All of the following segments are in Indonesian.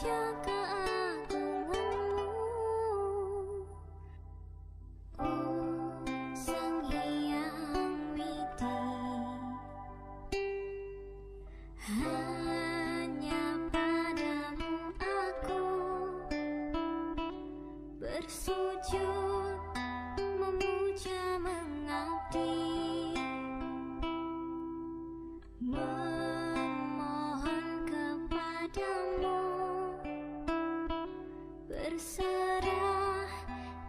puja keagunganmu, Sang Hyang Widi. Hanya padamu aku bersujud, memuja, mengabdi, memohon kepadamu, berserah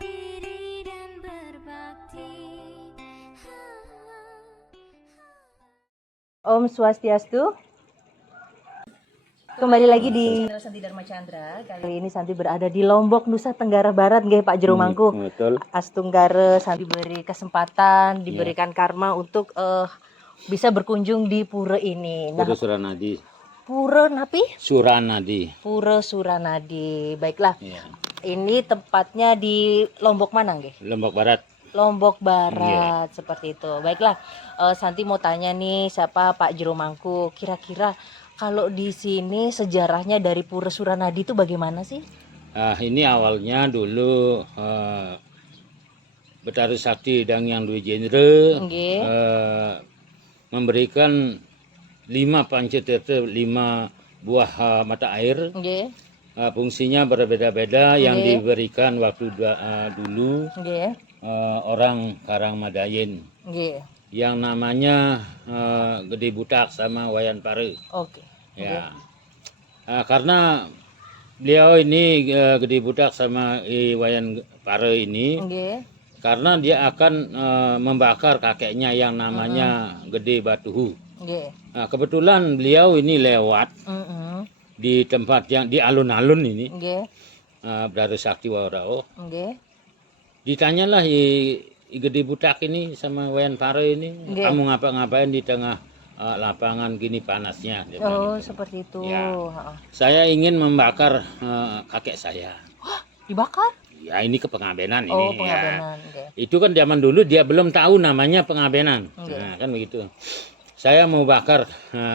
diri dan berbakti. Om Swastiastu. Kembali lagi di channel Santi Dharma Chandra. Kali ini Santi berada di Lombok, Nusa Tenggara Barat, nggih Pak Jero Mangku. Betul. Astunggara Santi diberi kesempatan, diberikan karma untuk bisa berkunjung di pura ini. Nah, Pura Suranadi. Pura Napi? Suranadi. Pura Suranadi. Baiklah. Ya. Ini tempatnya di Lombok mana, nggih? Lombok Barat. Lombok Barat, seperti itu. Baiklah, Santi mau tanya nih, siapa Pak Jero Mangku. Kira-kira kalau di sini sejarahnya dari Pura Suranadi itu bagaimana sih? Ini awalnya dulu Betara Sakti dan Yang Dwi Jendra Nggih. memberikan 5 pancatirta, 5 buah mata air. Nggih. Fungsinya berbeda-beda. Yang Nggih. diberikan waktu dulu Nggih. orang Karangmadayin. Nggih. Yang namanya Gede Butak sama Wayan Pare. Oke. Ya, karena beliau ini Gede Budak sama Wayan Pare ini, Nggih. karena dia akan membakar kakeknya yang namanya Gede Batuhu. Nggih. Nah, kebetulan beliau ini lewat di tempat yang di alun-alun ini, Nggih. Brother Sakti Warao. Nggih. Ditanyalah Gede Budak ini sama Wayan Pare ini, Nggih. kamu ngapa-ngapain di tengah lapangan gini panasnya? Dia Oh, bilang gitu. seperti itu. Ya. Heeh. Saya ingin membakar kakek saya. Dibakar? Ya ini kepengabenan ini. Oh, Ya. pengabenan. Nggih. Itu kan zaman dulu dia belum tahu namanya pengabenan. Oke. Nah, kan begitu. Saya mau bakar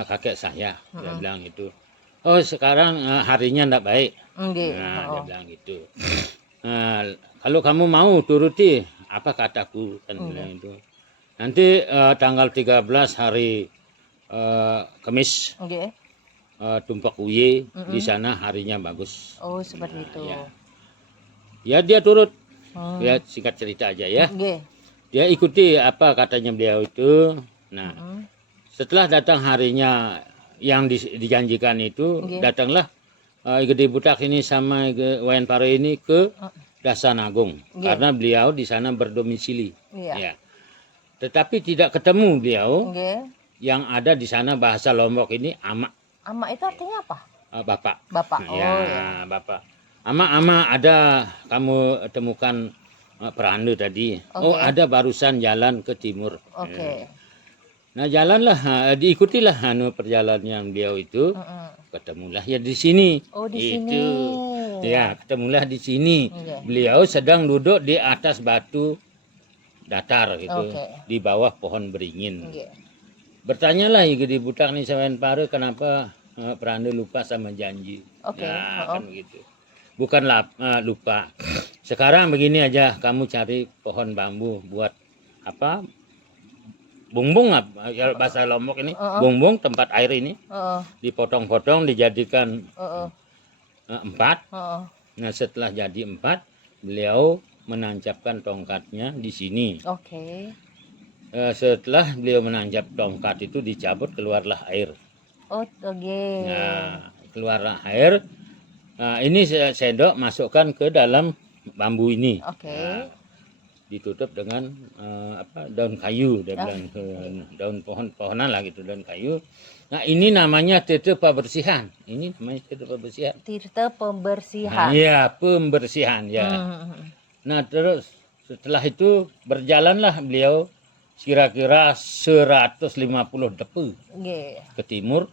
kakek saya. Dia bilang gitu. Oh sekarang harinya enggak baik. Nggih. Nah, dia Heeh. bilang gitu. Kalau kamu mau turuti apa kataku, kan bilang itu. Nanti tanggal 13 hari Kamis Nggih. Tumpak Uye di sana harinya bagus. Oh, seperti itu. Ya. Ya dia turut. Hmm. Ya singkat cerita aja ya. Nggih. Dia ikuti apa katanya beliau itu. Nah, Hmm. setelah datang harinya yang dijanjikan itu, Nggih. datanglah Gede Butak ini sama Wayan Pare ini ke Dasanagung. Nggih. Karena beliau di sana berdomisili. Iya. Ya. Tetapi tidak ketemu beliau. Nggih. Yang ada di sana bahasa Lombok ini ama. Ama itu artinya apa? Bapak. Bapak. Oh, Ya, ya. Bapak. Ama ada kamu temukan perandu tadi. Oh, Oke. ada barusan jalan ke timur. Oke. Nah, jalanlah diikutilah perjalanan beliau itu. Ketemulah ya di sini. Oh, di Itu. sini. Ya, ketemulah di sini. Iya. Beliau sedang duduk di atas batu datar gitu, Oke. di bawah pohon beringin. Nggih. Bertanyalah Gede Butak nih sama Wayan Pare kenapa Perandu lupa sama janji. Oke, Nah, kan begitu. Bukan lupa. Sekarang begini aja, kamu cari pohon bambu buat apa? Bungbung apa? Ya, bahasa Lombok ini. Bungbung tempat air ini Heeh. dipotong-potong dijadikan Heeh. 4. Heeh. Nah, setelah jadi 4, beliau menancapkan tongkatnya di sini. Oke. Setelah beliau menancap tongkat itu dicabut, keluarlah air. Oh, oke. Nah, keluarlah air. Nah, ini sendok masukkan ke dalam bambu ini. Oke. Nah, ditutup dengan daun kayu, dia bilang ke daun pohon-pohonan lah gitu, daun kayu. Nah, ini namanya tirta pembersihan. Ini namanya tirta pembersihan. Tirta pembersihan. Iya, pembersihan ya. Nah, terus setelah itu berjalanlah beliau kira-kira 150 depe Nggih. ke timur.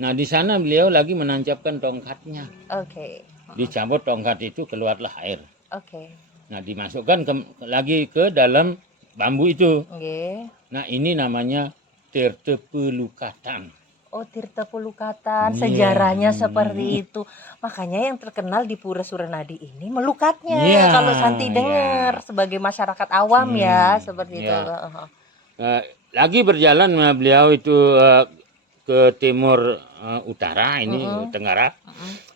Nah, di sana beliau lagi menancapkan tongkatnya. Oke. Dicabut tongkat itu, keluarlah air. Oke. Nah, dimasukkan lagi ke dalam bambu itu. Nggih. Nah, ini namanya tirta pelukatan. Oh, Tirta Pelukatan, Iya. sejarahnya seperti itu. Makanya yang terkenal di Pura Suranadi ini melukatnya. Iya, Kalau Santi iya. dengar sebagai masyarakat awam ya, seperti itu. iya. Lagi berjalan beliau itu ke timur utara ini tenggara.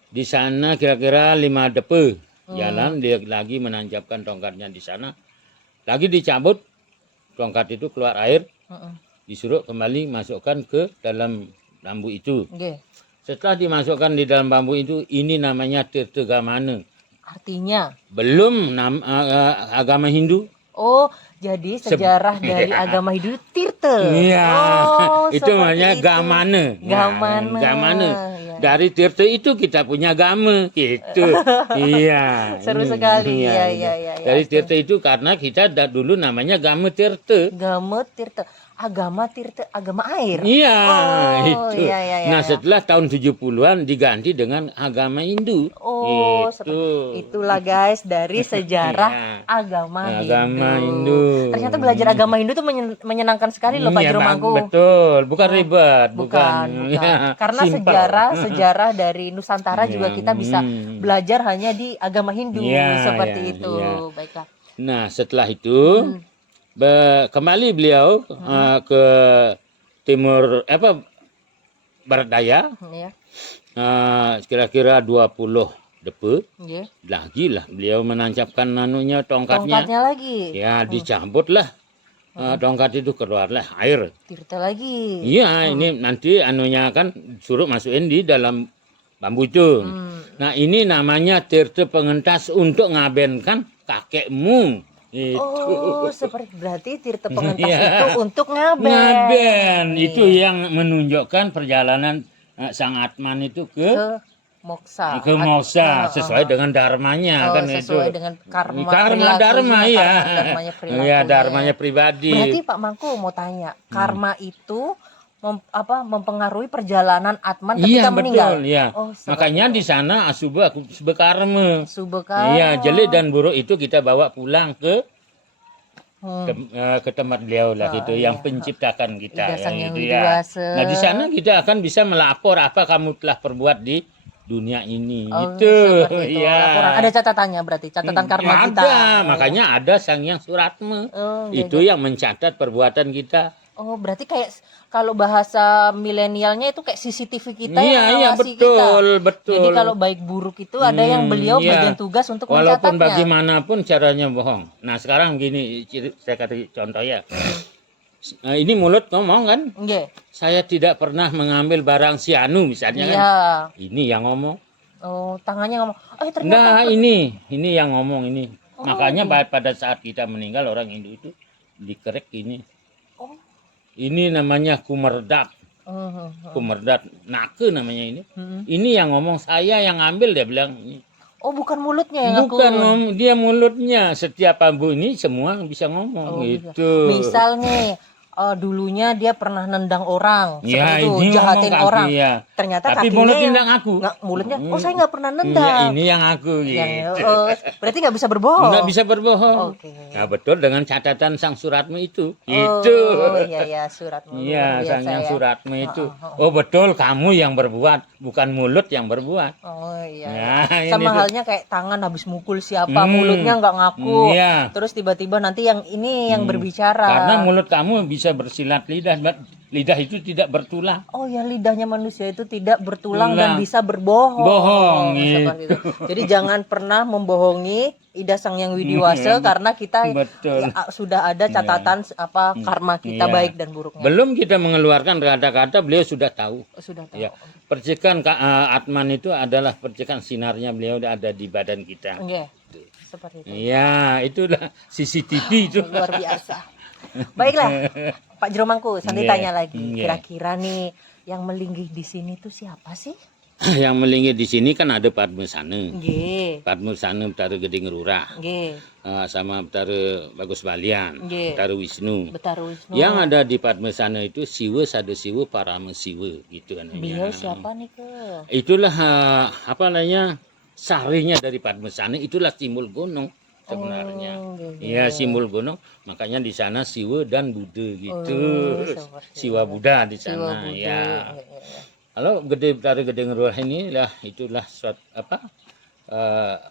Di sana kira-kira 5 depe jalan, dia lagi menancapkan tongkatnya di sana. Lagi dicabut tongkat itu, keluar air, disuruh kembali masukkan ke dalam bambu itu. Nggih. Setelah dimasukkan di dalam bambu itu, ini namanya Tirta Gamana. Artinya, Belum agama Hindu. oh, jadi sejarah dari agama Hindu Tirta. Iya, Oh, itu seperti namanya itu. Gamana. Gamana. Gamana. Iya. Dari Tirta itu kita punya Gama, gitu. Iya. Seru ini, sekali. Iya, ini. iya, iya. Dari Tirta itu karena kita dulu namanya Gama Tirta. Agama Tirta, agama Tirta, agama air. Iya, Oh, itu. iya, iya, iya, Nah, iya. setelah tahun 70-an diganti dengan agama Hindu. Oh, Itu. itulah guys dari sejarah Iya. agama Hindu. Ternyata belajar agama Hindu tuh menyenangkan sekali loh Pak Iya, Jeromangku. betul, bukan ribet, Bukan. Ya, Karena simpel. sejarah dari Nusantara juga Iya, kita bisa belajar hanya di agama Hindu Iya, seperti iya, itu. iya. Baiklah. Nah, setelah itu kembali beliau ke timur barat daya, Ya. kira-kira 20 depe. Nggih. Lagi lah beliau menancapkan tongkatnya. Tongkatnya lagi. Ya, dicabutlah tongkat itu, keluarlah air. Tirta lagi. Iya, ini nanti akan suruh masukin di dalam bambu itu. Nah, ini namanya Tirta Pengentas untuk ngabenkan kakekmu. Itu. Oh, seperti berarti Tirta Pengentas Iya. itu untuk ngaben. Ngaben itu yang menunjukkan perjalanan Sang Atman itu ke moksa. ke moksa sesuai dengan dharmanya kan sesuai itu. dengan karma Karma dharma perilakunya, ya. dharmanya perilakunya. Iya, dharmanya pribadi. Berarti Pak Mangku mau tanya, karma itu mempengaruhi perjalanan Atman ketika Iya, meninggal. betul, ya. Oh, seperti Makanya di sana Asuba Subekarma. Subeka. Iya, jelek dan buruk itu kita bawa pulang ke Hmm. ke tempat beliau lah gitu, yang penciptakan kita. Ida Sang Yang gitu Widiwasa. Nah, di sana kita akan bisa melapor apa kamu telah perbuat di dunia ini. Oh, gitu. seperti itu. Iya. Laporan. Ada catatannya berarti, catatan karma ada, kita. makanya ada Sang Yang Suratma. Oh, iya, Itu yang mencatat perbuatan kita. Oh, berarti kayak kalau bahasa milenialnya itu kayak CCTV kita yang Iya, mengawasi betul, kita. betul. Jadi kalau baik buruk itu ada yang beliau iya. bagian tugas untuk Walaupun mencatatnya. bagaimanapun caranya bohong. Nah, sekarang gini, saya kasih contoh ya. Ini mulut ngomong kan, Nggih. saya tidak pernah mengambil barang sianu misalnya kan. Iya. Ini yang ngomong. Oh, tangannya ngomong. Ternyata Nah, ini yang ngomong ini. Makanya pada saat kita meninggal orang Hindu itu dikerek ini. Oh. Ini namanya kumerdak. Kumerdak nake namanya ini. Ini yang ngomong, saya yang ngambil, dia bilang. Oh, bukan mulutnya yang Bukan ngaku. dia mulutnya. Setiap bambu ini semua bisa ngomong Oh, gitu. Misal nih, dulunya dia pernah nendang orang, Ya, seperti itu, ini jahatin ngomong orang. kaki, ya. Ternyata Tapi kakinya mulutnya yang nggak ngaku. mulutnya, saya nggak pernah Ya, nendang. ini yang aku gitu. Berarti nggak bisa berbohong. Nggak bisa berbohong. Oke. Nah, betul dengan catatan Sang Suratma itu. Oh, Itu. iya surat. Iya, Luar Sang biasa Yang ya. Suratma itu. Oh, betul, kamu yang berbuat, bukan mulut yang berbuat. Oh iya. Nah, ini Sama tuh. halnya kayak tangan habis mukul siapa, mulutnya nggak ngaku. Iya. Terus tiba-tiba nanti yang ini yang berbicara. Karena mulut kamu bisa bersilat lidah, lidah itu tidak bertulang. Oh ya, lidahnya manusia itu tidak bertulang Tulang. dan bisa berbohong. Bohong, Seperti itu. Jadi jangan pernah membohongi Ida Sang Yang Widiwasa karena kita Betul. sudah ada catatan apa karma kita Iya. baik dan buruknya. Belum kita mengeluarkan kata-kata, beliau sudah tahu. Sudah tahu. Ya, percikan Atman itu adalah percikan sinarnya beliau ada di badan kita. Nggih. Seperti itu. Ya, itulah CCTV itu. Luar biasa. Baiklah, Pak Jeromangku, Santi Nggih, tanya lagi. nggih. Kira-kira nih yang melinggih di sini tuh siapa sih? Yang melingkar di sini kan ada Padmasana. Nggih. Padmasana Betara Gede Ngerurah. Nggih. Sama Betara Bagus Balian, Nggih. Betara Wisnu. Betara Wisnu. Yang ada di Padmasana itu Siwa Sada Siwa Parama Siwa gitu kan. Beliau siapa nih ke? Itulah apa namanya sarinya dari Padmasana, itulah simbol gunung. sebenarnya. gitu. Iya, simbol gunung, makanya di sana Siwa dan Buddha gitu. Seperti Siwa Buddha di Siwa sana. Buddha. Ya. Iya. Kalau Betara Gede Ngeruah ini lah itulah suatu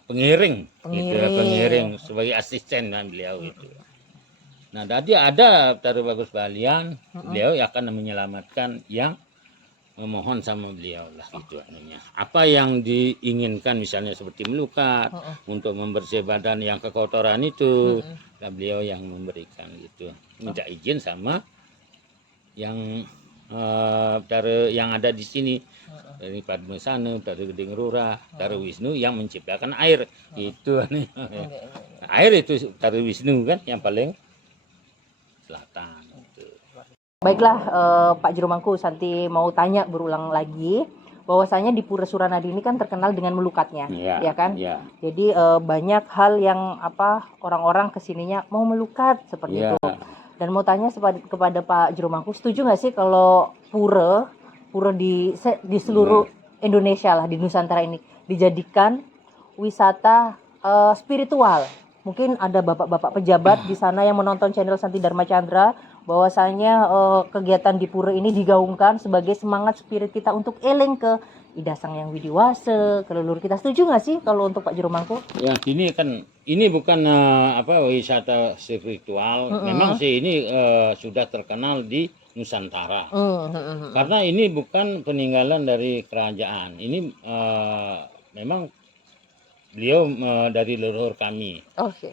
pengiring gitu, pengiring sebagai asisten beliau itu. Nah, tadi ada Betara Bagus Balian, beliau akan menyelamatkan yang memohon sama beliau lah gitu anunya. Apa yang diinginkan misalnya seperti melukat untuk membersih badan yang kekotoran itu, nah beliau yang memberikan gitu. Minta izin sama yang yang ada di sini dari Padmasana, dari Gede Ngerurah, dari Wisnu yang menciptakan air itu. Air itu dari Wisnu kan yang paling selatan. Gitu. Baiklah Pak Jero Mangku, Santi mau tanya berulang lagi bahwasanya di Pura Suranadi ini kan terkenal dengan melukatnya, ya kan? Ya. Jadi banyak hal yang orang-orang kesininya mau melukat seperti itu. Dan mau tanya kepada Pak Jero Mangku, setuju nggak sih kalau pura di seluruh Indonesia lah, di Nusantara ini dijadikan wisata spiritual? Mungkin ada bapak-bapak pejabat di sana yang menonton channel Santi Dharma Chandra, bahwasanya kegiatan di pura ini digaungkan sebagai semangat spirit kita untuk eling ke Ida Sang Yang Widiwase, ke leluhur kita. Setuju nggak sih kalau untuk Pak Jero Mangku? Ya, ini bukan wisata spiritual. Memang sih ini sudah terkenal di Nusantara. Karena ini bukan peninggalan dari kerajaan. Ini memang beliau dari leluhur kami.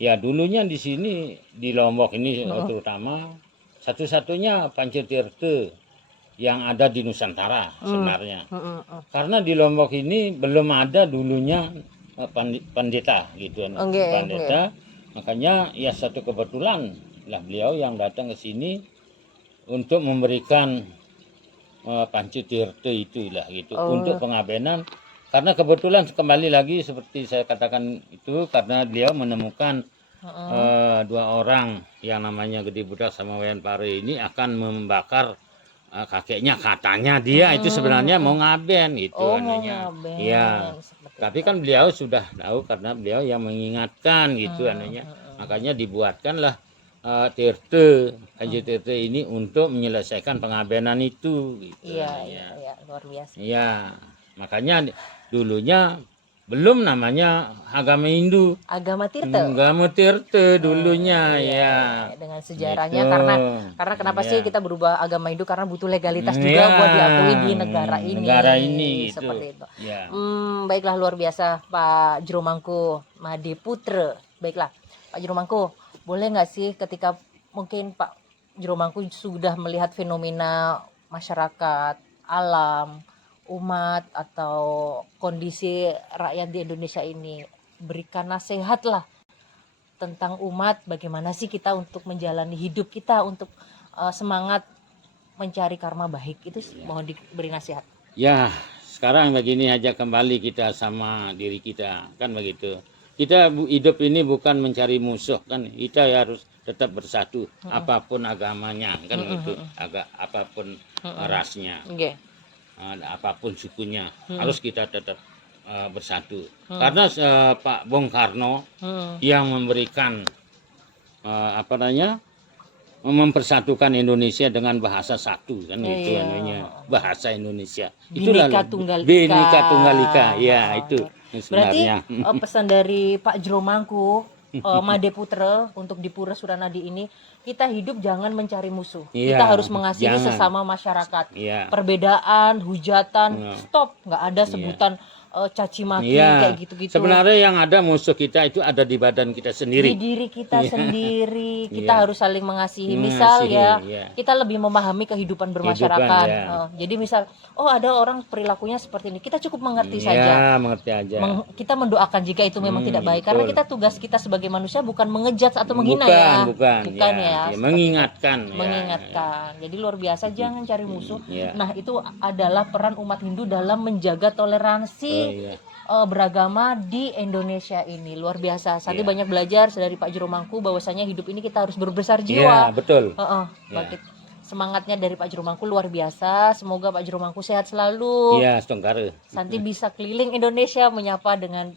Ya, dulunya di sini di Lombok ini terutama satu-satunya Pancetirta yang ada di Nusantara sebenarnya. Karena di Lombok ini belum ada dulunya pendeta gitu, pendeta. Makanya ya satu kebetulan lah beliau yang datang ke sini untuk memberikan Pancetirta itulah gitu untuk pengabenan. Karena kebetulan kembali lagi seperti saya katakan itu karena beliau menemukan dua orang yang namanya Gede Budak sama Wayan Pare ini akan membakar kakeknya, katanya dia itu sebenarnya mau ngaben gitu anunya. Iya. Tapi kan beliau sudah tahu karena beliau yang mengingatkan gitu anunya. Makanya dibuatkanlah Tirta ini untuk menyelesaikan pengabenan itu gitu. Iya, luar biasa. Iya. Makanya dulunya belum namanya agama Hindu. Agama Tirta. Agama Tirta dulunya ya. Dengan sejarahnya gitu. karena kenapa sih kita berubah agama Hindu, karena butuh legalitas juga buat diakui di negara ini. Gitu. Seperti itu. Ya. Baiklah, luar biasa Pak Jero Mangku Made Putra. Baiklah Pak Jero Mangku, boleh nggak sih ketika mungkin Pak Jero Mangku sudah melihat fenomena masyarakat, alam, umat atau kondisi rakyat di Indonesia ini, berikan nasihat lah tentang umat, bagaimana sih kita untuk menjalani hidup kita untuk semangat mencari karma baik itu. Mohon diberi nasihat. Ya, sekarang begini aja, kembali kita sama diri kita kan begitu. Kita hidup ini bukan mencari musuh kan, kita harus tetap bersatu apapun agamanya kan gitu, apapun rasnya. Apapun sukunya harus kita tetap bersatu. Karena Pak Bung Karno yang memberikan mempersatukan Indonesia dengan bahasa satu kan itu namanya bahasa Indonesia. Itulah Bhinneka Tunggal Ika. Ya, itu sebenarnya. Berarti pesan dari Pak Jero Mangku Made Putra untuk di Pura Suranadi ini, kita hidup jangan mencari musuh. Kita harus mengasihi sesama masyarakat. Perbedaan, hujatan, stop. Nggak ada sebutan caci maki kayak gitu-gitu. Sebenarnya yang ada musuh kita itu ada di badan kita sendiri. Di diri kita sendiri. Kita harus saling mengasihi. Misal kita lebih memahami kehidupan bermasyarakat. Jadi misal, ada orang perilakunya seperti ini, kita cukup mengerti saja. Mengerti aja. Kita mendoakan jika itu memang tidak baik. Karena tugas kita sebagai manusia bukan mengejudge atau menghina bukan ya. Mengingatkan. Mengingatkan. Jadi luar biasa, jangan cari musuh. Nah, itu adalah peran umat Hindu dalam menjaga toleransi beragama di Indonesia ini. Luar biasa. Santi banyak belajar dari Pak Jero Mangku bahwasanya hidup ini kita harus berbesar jiwa. Iya, betul. Semangatnya dari Pak Jero Mangku luar biasa. Semoga Pak Jero Mangku sehat selalu. Iya, setongkare. Santi bisa keliling Indonesia menyapa dengan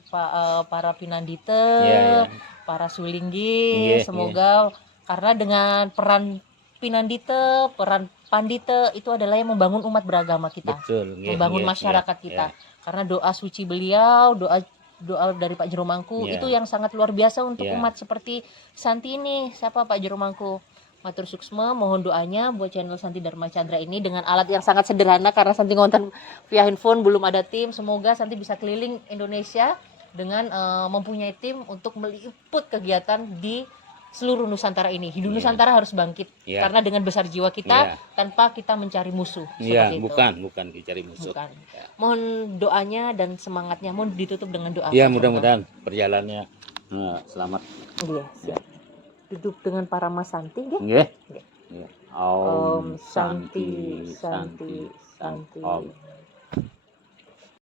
para pinandita, para sulinggi, semoga karena dengan peran Pinandite, peran Pandite itu adalah yang membangun umat beragama kita, Betul, membangun masyarakat kita. Karena doa suci beliau, doa dari Pak Jero Mangku itu yang sangat luar biasa untuk umat seperti Santi ini. Siapa Pak Jero Mangku? Matur suksma, mohon doanya buat channel Santi Dharma Chandra ini dengan alat yang sangat sederhana karena Santi ngonten via handphone, belum ada tim. Semoga Santi bisa keliling Indonesia dengan mempunyai tim untuk meliput kegiatan di seluruh Nusantara ini. Hidup Nusantara harus bangkit karena dengan besar jiwa kita tanpa kita mencari musuh. Iya, bukan dicari musuh. Bukan. Mohon doanya dan semangatnya, mohon ditutup dengan doa. Iya, mudah-mudahan perjalanannya selamat. Iya, siap. Duduk dengan para Mas Santi, Nggih. Nggih. Om Santi, Santi, Santi. Om.